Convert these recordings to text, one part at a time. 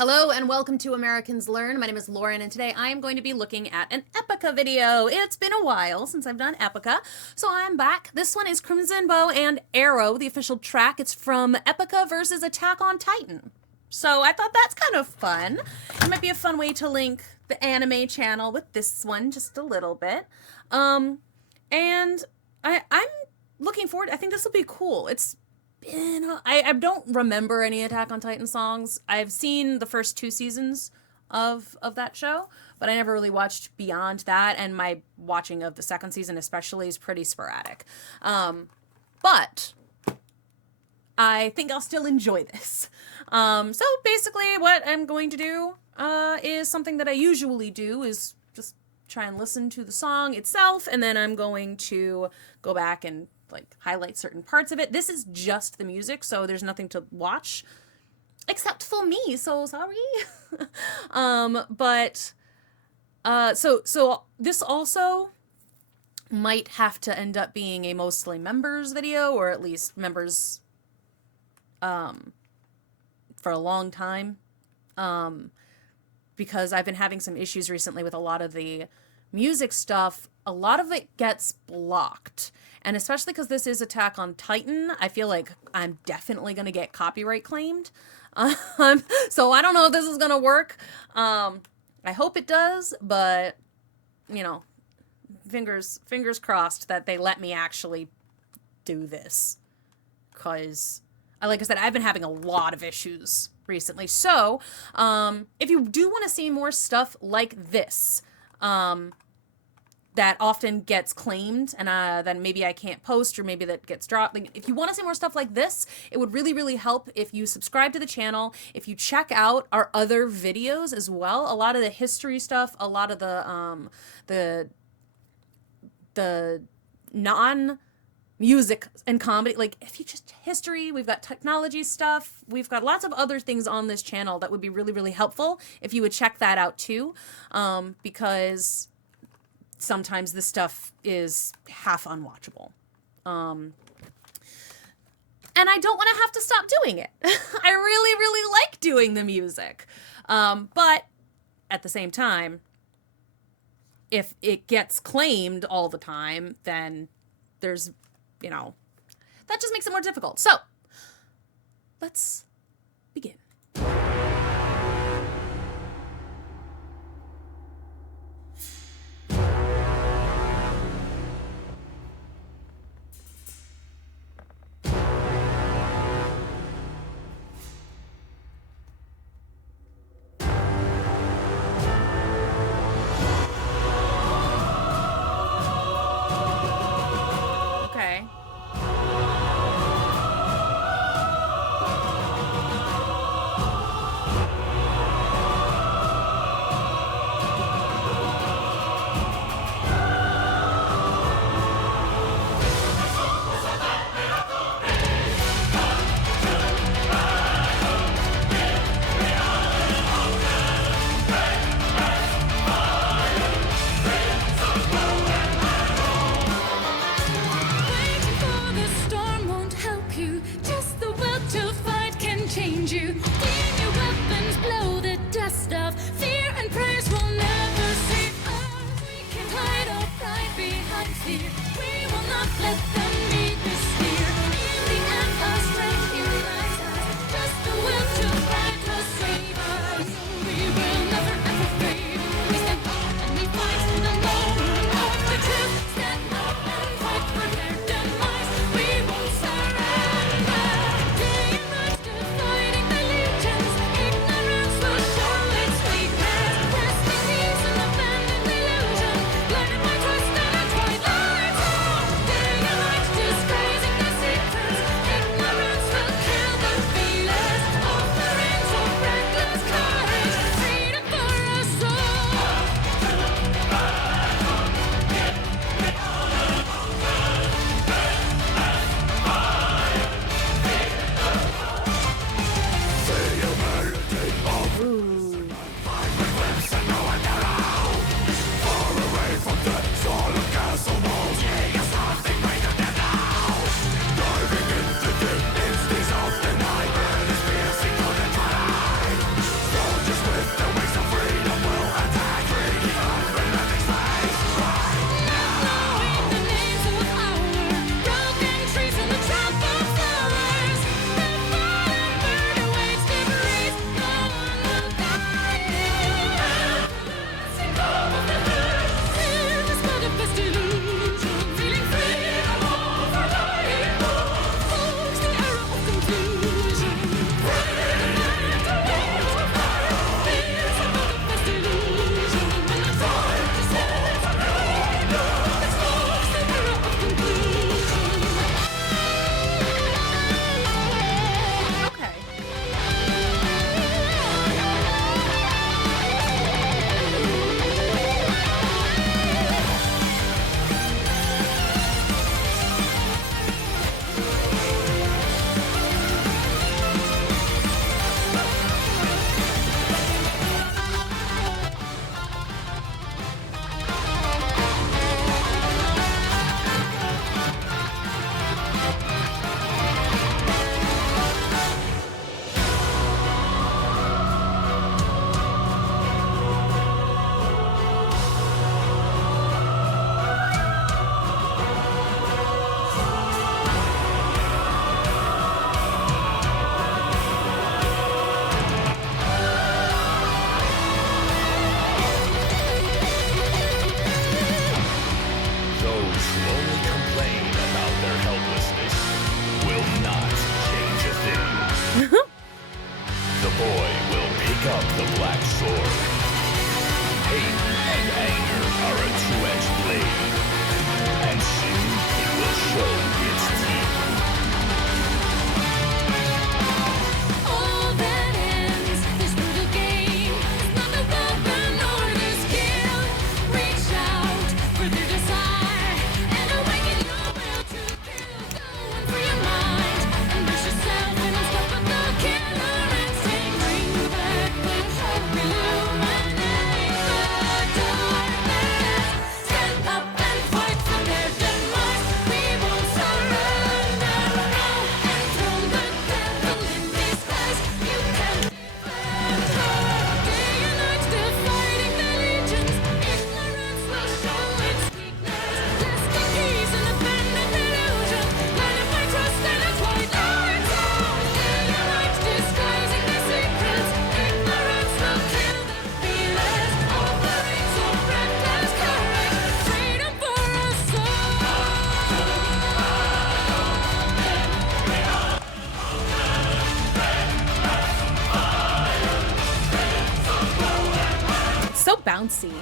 Hello and welcome to Americans Learn. My name is Lauren and today I am going to be looking at an EPICA video. It's been a while since I've done EPICA, so I'm back. This one is Crimson Bow and Arrow, the official track. It's from EPICA versus Attack on Titan. So I thought that's kind of fun. It might be a fun way to link the anime channel with this one just a little bit. And I'm looking forward. I think this will be cool. I don't remember any Attack on Titan songs. I've seen the first 2 seasons of that show, but I never really watched beyond that, and my watching of the second season especially is pretty sporadic. But I think I'll still enjoy this. So basically what I'm going to do is something that I usually do, is just try and listen to the song itself, and then I'm going to go back and highlight certain parts of it. This is just the music, so there's nothing to watch except for me, so sorry. So this also might have to end up being a mostly members video, or at least members for a long time, because I've been having some issues recently with a lot of the music stuff. A lot of it gets blocked. And especially because this is Attack on Titan, I feel like I'm definitely going to get copyright claimed. So I don't know if this is going to work. I hope it does, but, you know, fingers crossed that they let me actually do this. Because, like I said, I've been having a lot of issues recently. So, if you do want to see more stuff like this, that often gets claimed and then maybe I can't post, or maybe that gets dropped. If you want to see more stuff like this, it would really, really help if you subscribe to the channel, if you check out our other videos as well. A lot of the history stuff, a lot of the non-music and comedy, if you just history, we've got technology stuff, we've got lots of other things on this channel that would be really, really helpful if you would check that out too, because sometimes this stuff is half unwatchable. And I don't want to have to stop doing it. I really, really like doing the music. But at the same time, if it gets claimed all the time, then there's, that just makes it more difficult. So, let's begin. The boy will pick up the black sword. Hate and anger are a two-edged blade, and soon it will show its teeth. All that ends this brutal game is not the weapon or the skill. Reach out for their desire and awaken your will to kill. Go and free your mind, immerse yourself in unstoppable killer instinct. Bring back the hope, illuminate the darkness. Stand up and fight for their demise. We won't surrender. And throw the devil in disguise. You can defend her. Day and night still fighting the legions. Ignorance will show its weakness. Bless the keys and abandon illusion. Blinded by trust and a twilight zone. Day and night disguising their secrets. Ignorance will kill the feelers. Offerings of reckless courage. Freedom for us all. It's so bouncy.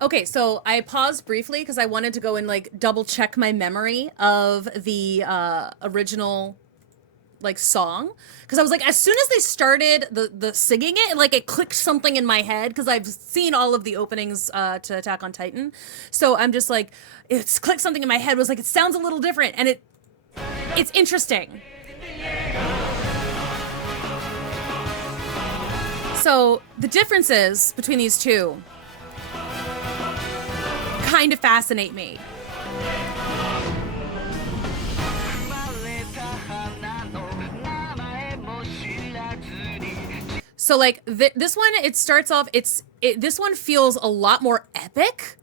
Okay, so I paused briefly because I wanted to go and like double check my memory of the original like song, because I was like, as soon as they started the singing it, like it clicked something in my head, because I've seen all of the openings to Attack on Titan, so I'm just like, it's clicked something in my head, was like, it sounds a little different, and it's interesting. So the differences between these two kind of fascinate me. So like this one, it starts off, this one feels a lot more epic,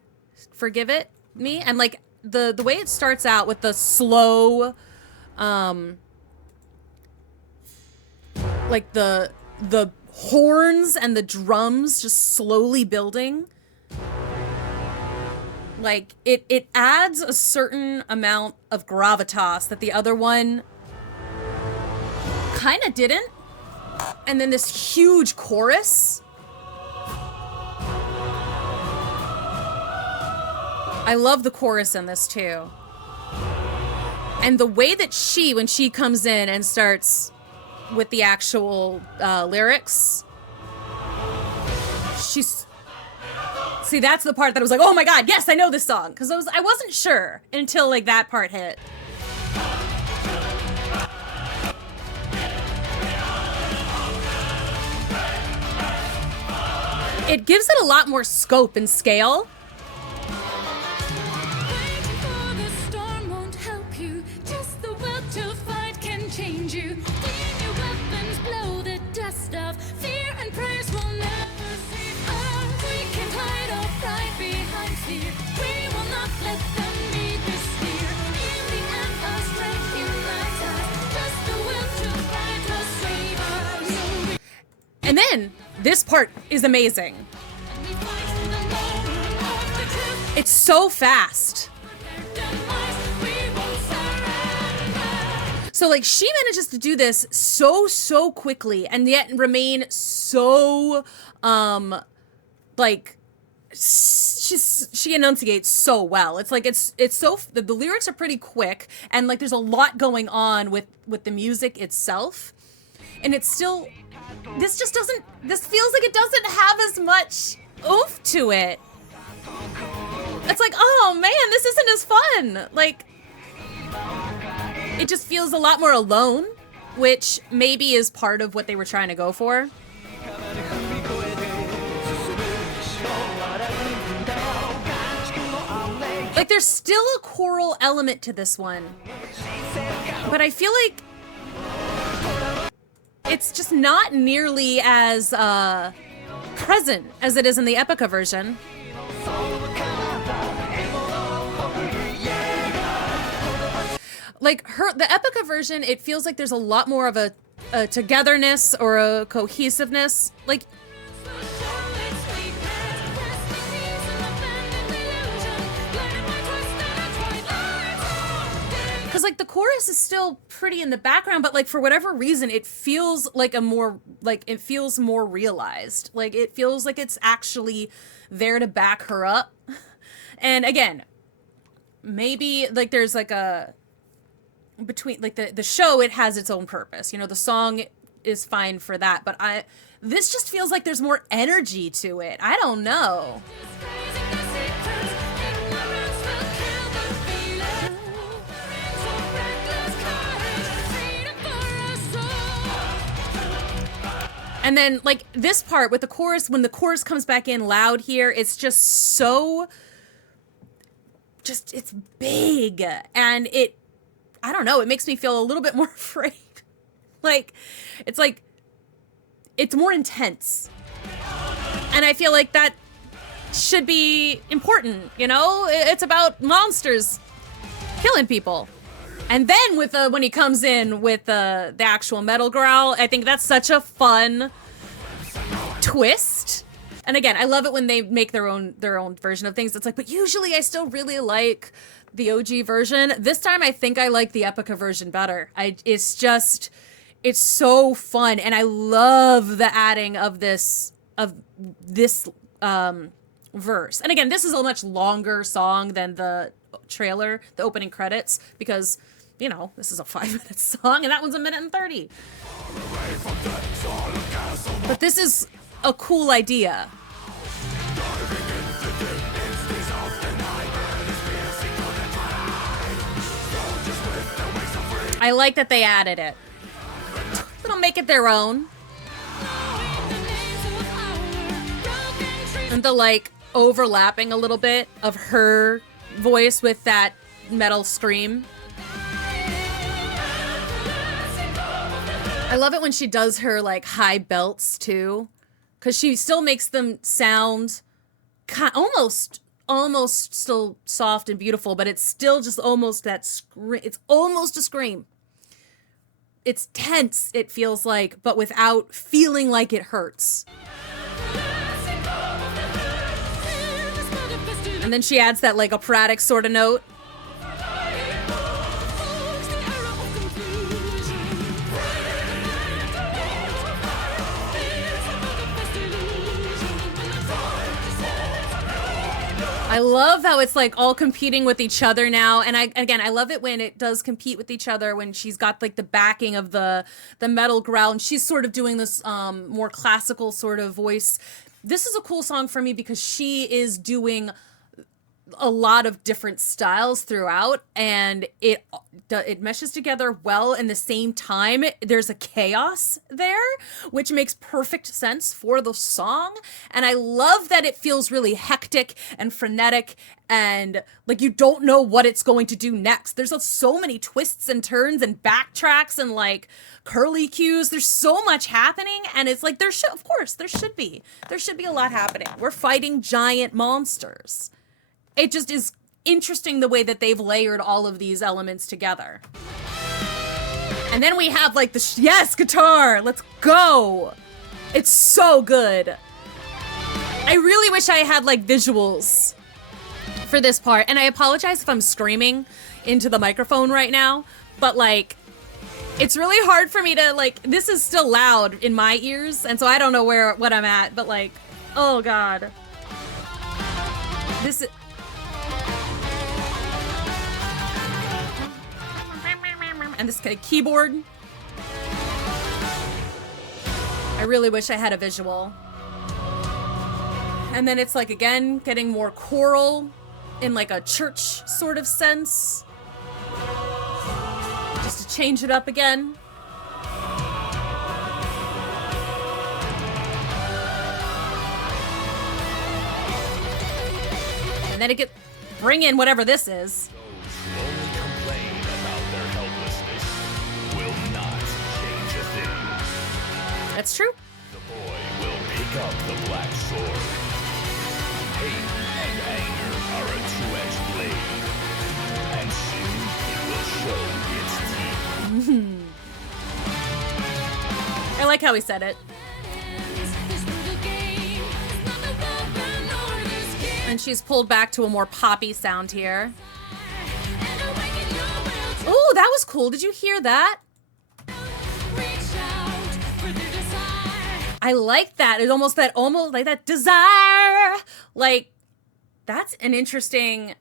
forgive it me, and like the way it starts out with the slow, like the horns and the drums just slowly building. Like it adds a certain amount of gravitas that the other one kind of didn't. And then this huge chorus. I love the chorus in this too. And the way that when she comes in and starts with the actual lyrics, see, that's the part that I was like, oh my god, yes, I know this song, because I wasn't sure until like that part hit. It gives it a lot more scope and scale. Waiting for the storm won't help you. Just the will to fight can change you. Clean your weapons, blow the dust off. Fear and praise will never save us. We can hide our pride behind fear. We will not let them meet this fear. In the end, our strength unites us. Just the will to fight will save us. And then this part is amazing. And we fight to the moment of the truth. It's so fast. So like she manages to do this so quickly and yet remain so like she enunciates so well. It's like it's so the lyrics are pretty quick, and like there's a lot going on with the music itself, and it's still this feels like it doesn't have as much oomph to it. It's like, oh man, this isn't as fun. Like, it just feels a lot more alone, which maybe is part of what they were trying to go for. Like, there's still a choral element to this one, but I feel like it's just not nearly as present as it is in the EPICA version. like the Epica version, it feels like there's a lot more of a togetherness or a cohesiveness. Like, because like the chorus is still pretty in the background, but like for whatever reason, it feels like it feels more realized. Like it feels like it's actually there to back her up. And again, maybe like there's like a between like the show, it has its own purpose. You know, the song is fine for that, but this just feels like there's more energy to it. I don't know. And then like this part with the chorus, when the chorus comes back in loud here, it's just so it's big, and I don't know, it makes me feel a little bit more afraid. Like it's more intense. And I feel like that should be important, you know? It's about monsters killing people. And then with when he comes in with the actual metal growl, I think that's such a fun twist. And again, I love it when they make their own version of things. It's like, but usually I still really like the OG version. This time I think I like the Epica version better. It's so fun, and I love the adding of this verse. And again, this is a much longer song than the trailer, the opening credits, because you know, this is a 5-minute song and that one's 1:30. But this is a cool idea. I like that they added it. It'll make it their own. And the like overlapping a little bit of her voice with that metal scream. I love it when she does her like high belts too, because she still makes them sound almost still soft and beautiful, but it's still just almost that scream. It's almost a scream. It's tense, it feels like, but without feeling like it hurts. And then she adds that like operatic sort of note. I love how it's like all competing with each other now. And I love it when it does compete with each other, when she's got like the backing of the metal growl and she's sort of doing this more classical sort of voice. This is a cool song for me because she is doing a lot of different styles throughout, and it meshes together well. In the same time, there's a chaos there, which makes perfect sense for the song. And I love that it feels really hectic and frenetic, and like you don't know what it's going to do next. There's so many twists and turns and backtracks and like curly cues. There's so much happening, and it's like there should be a lot happening. We're fighting giant monsters. It just is interesting the way that they've layered all of these elements together. And then we have like yes, guitar, let's go. It's so good. I really wish I had like visuals for this part. And I apologize if I'm screaming into the microphone right now, but like, it's really hard for me to like, this is still loud in my ears. And so I don't know what I'm at, but like, oh God. This is, and this kind of keyboard. I really wish I had a visual. And then it's like, again, getting more choral in like a church sort of sense. Just to change it up again. And then it bring in whatever this is. That's true. The boy will pick up the black sword. Hate and anger are a two-edged blade, and soon it will show like how he said it. And she's pulled back to a more poppy sound here. Oh, that was cool. Did you hear that? I like that. It's almost like that desire. Like, that's an interesting,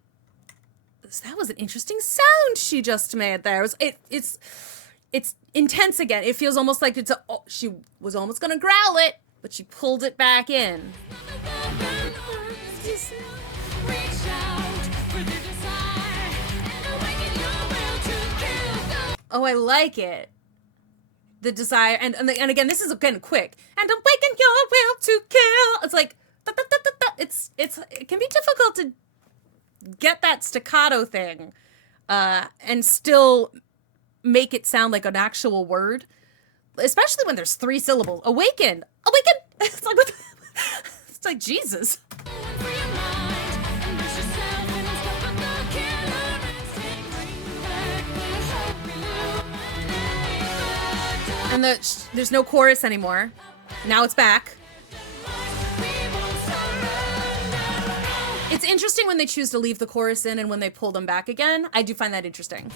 that was an interesting sound she just made there. It's intense again. It feels almost like she was almost gonna growl it, but she pulled it back in. Oh, I like it. The desire, and again, this is again quick. And awaken your will to kill. It's like, it can be difficult to get that staccato thing, and still make it sound like an actual word, especially when there's 3 syllables. Awaken. It's like, it's like Jesus. And there's no chorus anymore. Now it's back. It's interesting when they choose to leave the chorus in and when they pull them back again. I do find that interesting.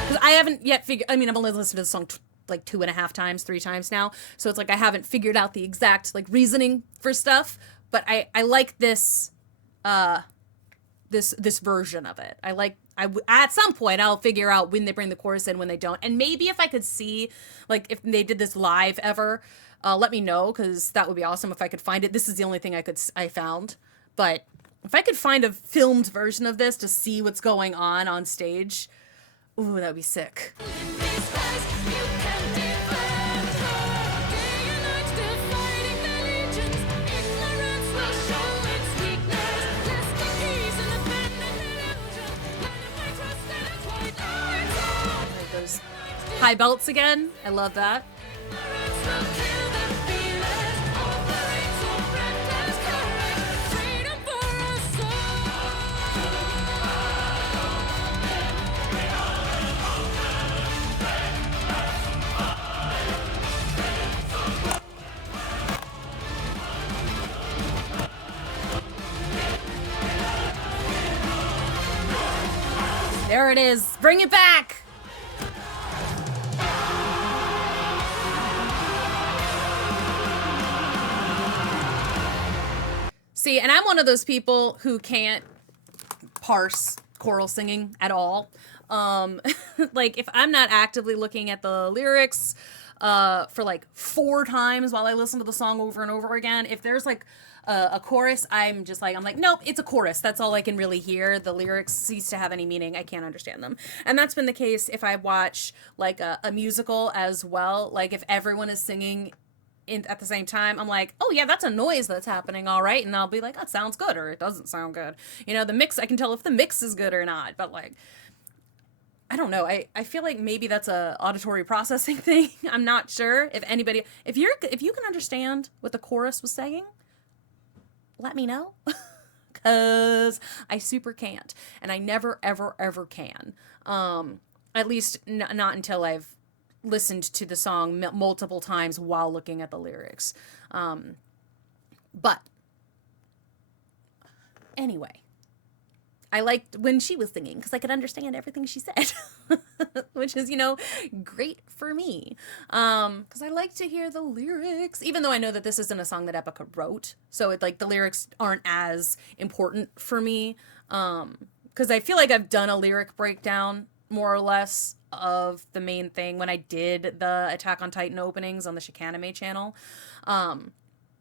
Because I haven't yet figured, I mean, I've only listened to the song like 2.5 times, 3 times now. So it's like I haven't figured out the exact like reasoning for stuff. But I like this, this version of it. At some point I'll figure out when they bring the chorus in, when they don't. And maybe if I could see, like, if they did this live ever, let me know, because that would be awesome if I could find it. This is the only thing I found. But if I could find a filmed version of this to see what's going on stage, ooh, that would be sick. Those high belts again. I love that. There it is. Bring it back. See, and I'm one of those people who can't parse choral singing at all. Like, if I'm not actively looking at the lyrics for like 4 times while I listen to the song over and over again, if there's like a chorus, I'm like, nope, it's a chorus. That's all I can really hear. The lyrics cease to have any meaning. I can't understand them. And that's been the case if I watch like a musical as well. Like, if everyone is singing at the same time, I'm like, oh yeah, that's a noise that's happening, all right. And I'll be like, that sounds good, or it doesn't sound good. You know, the mix, I can tell if the mix is good or not. But like, I don't know. I feel like maybe that's a auditory processing thing. I'm not sure if anybody, if you can understand what the chorus was saying, let me know. Cause I super can't, and I never ever can. At least not until I've listened to the song multiple times while looking at the lyrics. But anyway, I liked when she was singing because I could understand everything she said, which is, you know, great for me. Because I like to hear the lyrics, even though I know that this isn't a song that EPICA wrote. So it, like, the lyrics aren't as important for me. Because I feel like I've done a lyric breakdown more or less of the main thing when I did the Attack on Titan openings on the Shikanime channel.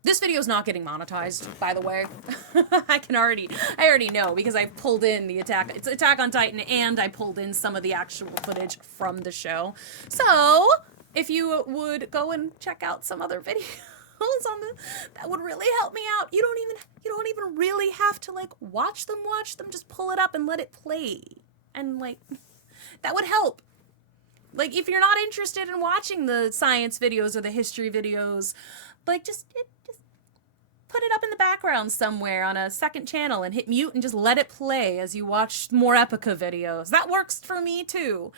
This video is not getting monetized, by the way. I already know, because I pulled in it's Attack on Titan, and I pulled in some of the actual footage from the show. So if you would go and check out some other videos that would really help me out. You don't even really have to like watch them. Just pull it up and let it play. And like, that would help. Like, if you're not interested in watching the science videos or the history videos, like, just put it up in the background somewhere on a second channel and hit mute and just let it play as you watch more EPICA videos. That works for me too.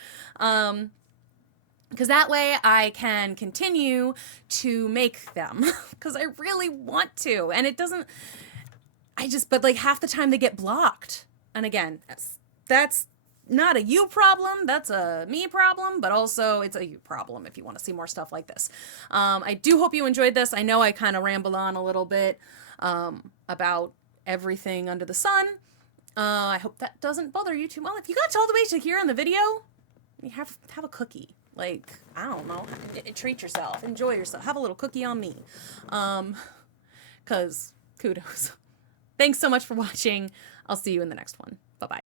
because that way I can continue to make them because I really want to. And it doesn't, but like half the time they get blocked. And again, that's not a you problem, that's a me problem, but also it's a you problem if you want to see more stuff like this. I do hope you enjoyed this. I know I kind of rambled on a little bit about everything under the sun. I hope that doesn't bother you too well. If you got all the way to here in the video, you have a cookie. Like, I don't know, treat yourself, enjoy yourself, have a little cookie on me. 'Cause kudos. Thanks so much for watching. I'll see you in the next one. Bye-bye.